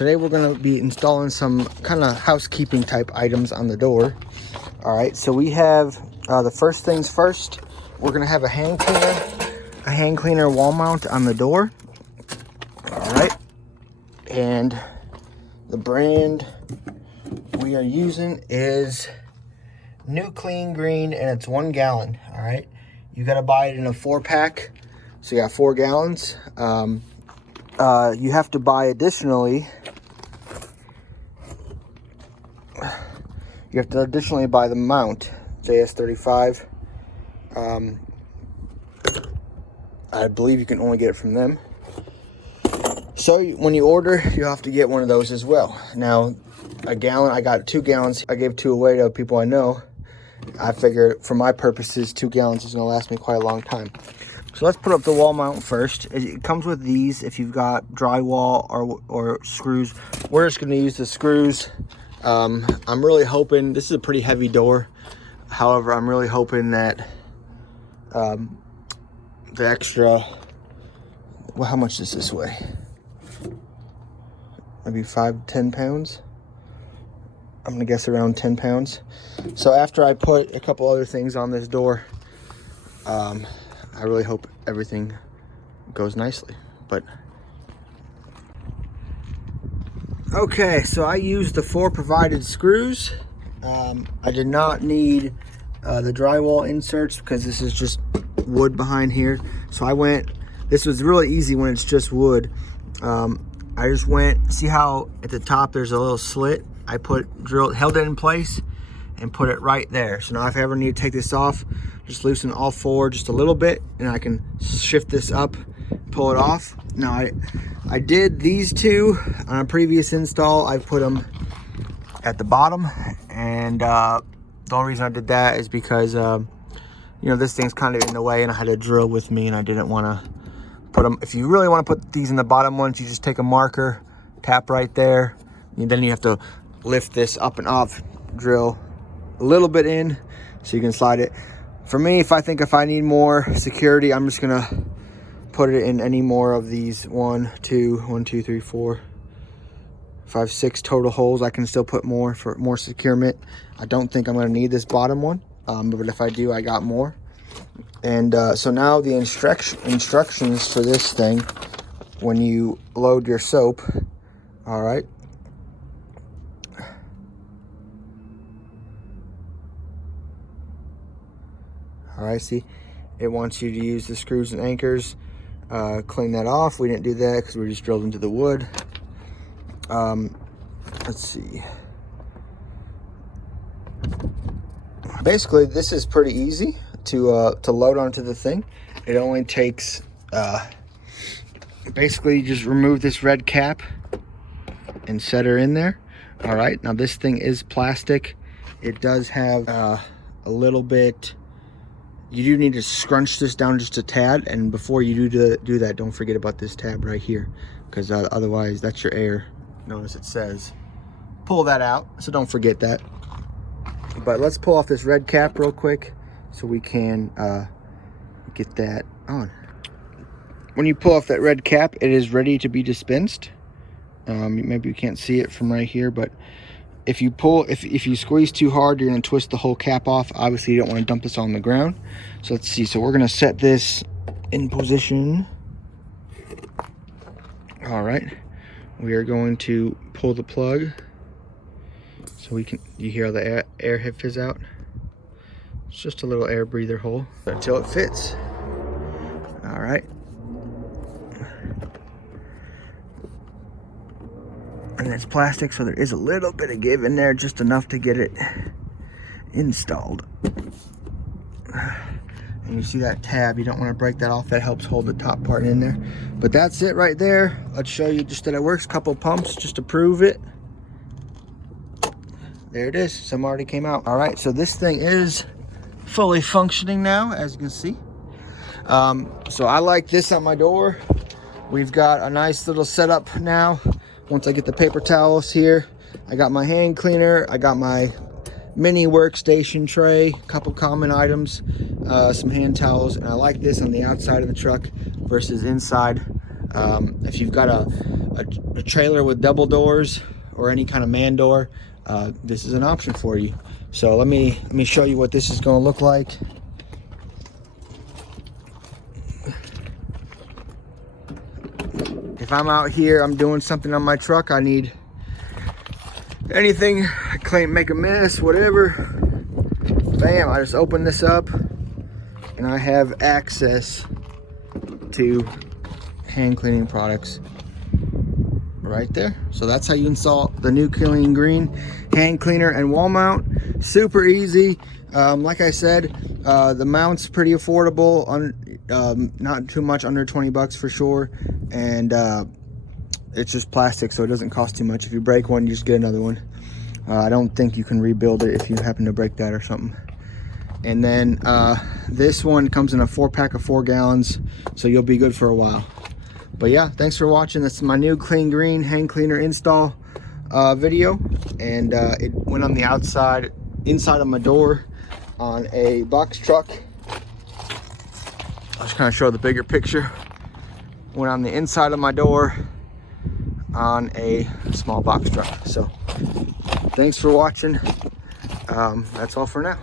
today we're going to be installing some kind of housekeeping type items on the door. All right, so we have the first things first. We're going to have a hand cleaner wall mount on the door. All right, and the brand we are using is Neuclean green, and it's 1 gallon. All right, you got to buy it in a 4-pack, so you got 4 gallons. You have to buy additionally. You have to additionally buy the mount, JS35. I believe you can only get it from them. So when you order, you have to get one of those as well. Now, a gallon, I got 2 gallons. I gave 2 away to people I know. I figure for my purposes, 2 gallons is gonna last me quite a long time. So let's put up the wall mount first. It comes with these if you've got drywall or screws. We're just gonna use the screws. I'm really hoping, this is a pretty heavy door. However, I'm really hoping that the extra, well, how much does this weigh? Maybe 5 to 10 pounds. I'm gonna guess around 10 pounds. So after I put a couple other things on this door, I really hope everything goes nicely. But okay, so I used the 4 provided screws. I did not need the drywall inserts because this is just wood behind here. So this was really easy when it's just wood. I just went, see how at the top there's a little slit? I held it in place and put it right there. So now if I ever need to take this off, just loosen all 4 just a little bit and I can shift this up, pull it off. Now I did these 2 on a previous install. I put them at the bottom, and the only reason I did that is because you know, this thing's kind of in the way and I had a drill with me and I didn't want to put them. If you really want to put these in the bottom ones, you just take a marker, tap right there, and then you have to lift this up and off, drill a little bit in so you can slide it. For me, if I need more security, I'm just gonna put it in any more of these 1, 2, 3, 4, 5, 6 total holes. I can still put more for more securement. I don't think I'm gonna need this bottom one, but if I do, I got more. And so now the instructions for this thing, when you load your soap, all right. All right, see, it wants you to use the screws and anchors, clean that off. We didn't do that because we just drilled into the wood. Let's see. Basically, this is pretty easy to load onto the thing. It only takes, basically you just remove this red cap and set her in there. All right, now this thing is plastic. It does have a little bit, you do need to scrunch this down just a tad, and before you do that, don't forget about this tab right here, because otherwise that's your air. Notice it says pull that out, so don't forget that. But let's pull off this red cap real quick so we can get that on. When you pull off that red cap, it is ready to be dispensed. Maybe you can't see it from right here, but if you squeeze too hard, you're going to twist the whole cap off. Obviously, you don't want to dump this on the ground. So let's see. So we're going to set this in position. All right. We are going to pull the plug so you hear the air hit fizz out. It's just a little air breather hole until it fits. All right. And it's plastic, so there is a little bit of give in there, just enough to get it installed. And you see that tab, you don't want to break that off. That helps hold the top part in there. But that's it right there. Let's show you just that it works. Couple pumps just to prove it. There it is. Some already came out. All right, so this thing is fully functioning now, as you can see. So I like this on my door. We've got a nice little setup now. Once I get the paper towels here, I got my hand cleaner, I got my mini workstation tray, couple common items, some hand towels, and I like this on the outside of the truck versus inside. If you've got a a trailer with double doors or any kind of man door, this is an option for you. So let me show you what this is going to look like. If I'm out here, I'm doing something on my truck, I need anything, make a mess, whatever, bam, I just open this up and I have access to hand cleaning products right there. So that's how you install the Neuclean Green hand cleaner and wall mount. Super easy. Like I said, the mount's pretty affordable, not too much, under 20 bucks for sure, and it's just plastic, so it doesn't cost too much. If you break one, you just get another one. I don't think you can rebuild it if you happen to break that or something. And then this one comes in a 4-pack of 4 gallons, so you'll be good for a while. But yeah, thanks for watching. This is my Neuclean Green hand cleaner install video, and it went on the inside of my door on a box truck. I'll just kind of show the bigger picture. Went on the inside of my door on a small box truck. So thanks for watching. That's all for now.